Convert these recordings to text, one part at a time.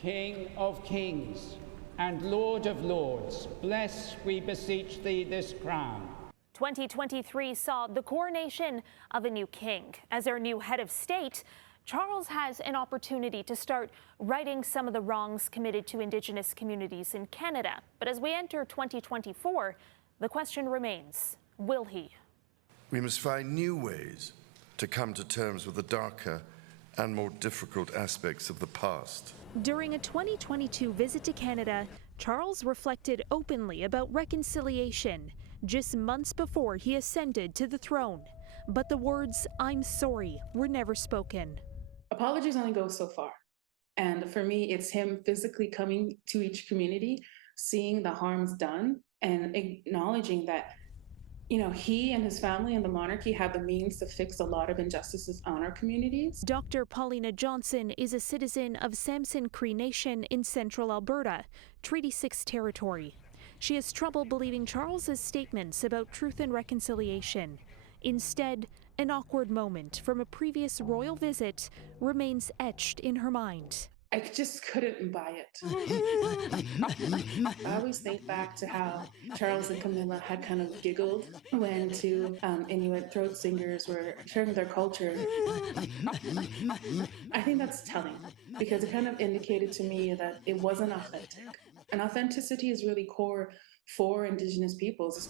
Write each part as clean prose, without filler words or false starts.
King of kings and Lord of lords, bless, we beseech thee, this crown. 2023 saw the coronation of a new king. As our new head of state, Charles has an opportunity to start righting some of the wrongs committed to Indigenous communities in Canada. But as we enter 2024, the question remains, will he? We must find new ways to come to terms with the darker and more difficult aspects of the past. During a 2022 visit to Canada, Charles reflected openly about reconciliation just months before he ascended to the throne. But the words, "I'm sorry," were never spoken. Apologies only go so far. And for me, it's him physically coming to each community, seeing the harms done, and acknowledging that, he and his family and the monarchy have the means to fix a lot of injustices on our communities. Dr. Paulina Johnson is a citizen of Samson Cree Nation in central Alberta, Treaty 6 territory. She has trouble believing Charles's statements about truth and reconciliation. Instead, an awkward moment from a previous royal visit remains etched in her mind. I just couldn't buy it. I always think back to how Charles and Camilla had kind of giggled when two Inuit throat singers were sharing their culture. I think that's telling because it kind of indicated to me that it wasn't authentic. And authenticity is really core for Indigenous peoples.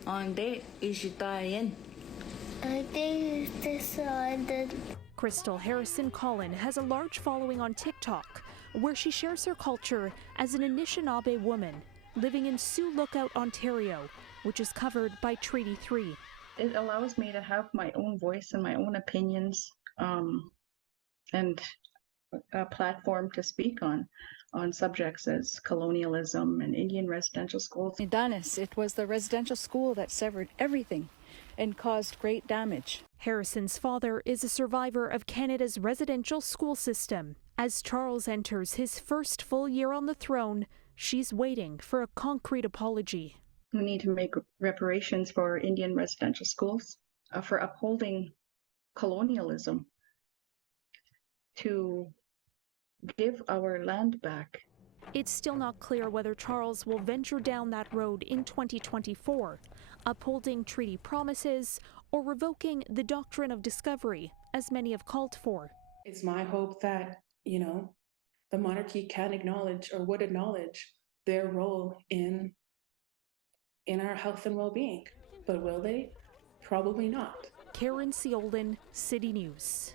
Crystal Harrison Ceolin has a large following on TikTok, where she shares her culture as an Anishinaabe woman living in Sioux Lookout, Ontario, which is covered by Treaty 3. It allows me to have my own voice and my own opinions, and a platform to speak on subjects as colonialism and Indian residential schools. Indigenous, it was the residential school that severed everything and caused great damage. Harrison's father is a survivor of Canada's residential school system. As Charles enters his first full year on the throne, she's waiting for a concrete apology. We need to make reparations for Indian residential schools, for upholding colonialism, to give our land back. It's still not clear whether Charles will venture down that road in 2024, upholding treaty promises or revoking the doctrine of discovery, as many have called for. It's my hope that, the monarchy can acknowledge or would acknowledge their role in our health and well-being. But will they? Probably not. Caryn Ceolin, City News.